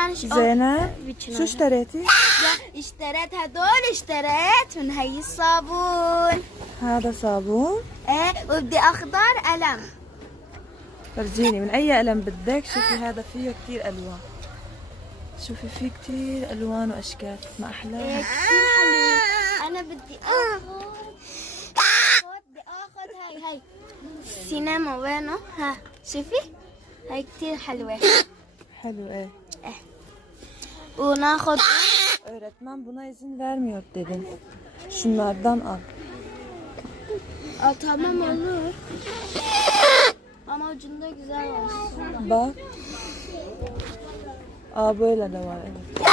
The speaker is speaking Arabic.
ben زينب شو اشتريتي؟ اشتريت هدول، اشتريت من هي الصابون. هذا صابون. ايه وبدي اخضر قلم. فرجيني من اي قلم بدك. شوفي هذا فيه كتير الوان. شوفي فيه كتير الوان واشكال، ما احلاها. ايه كتير حلوين. انا بدي اخذ هاي السينما وينه؟ ها شوفي هاي كتير حلوة. حلو ايه. وناخذ Öğretmen buna izin vermiyor dedim. Şunlardan al. tamam olur. Ama ucunda güzel olsun. Bak. Aa böyle de var evet.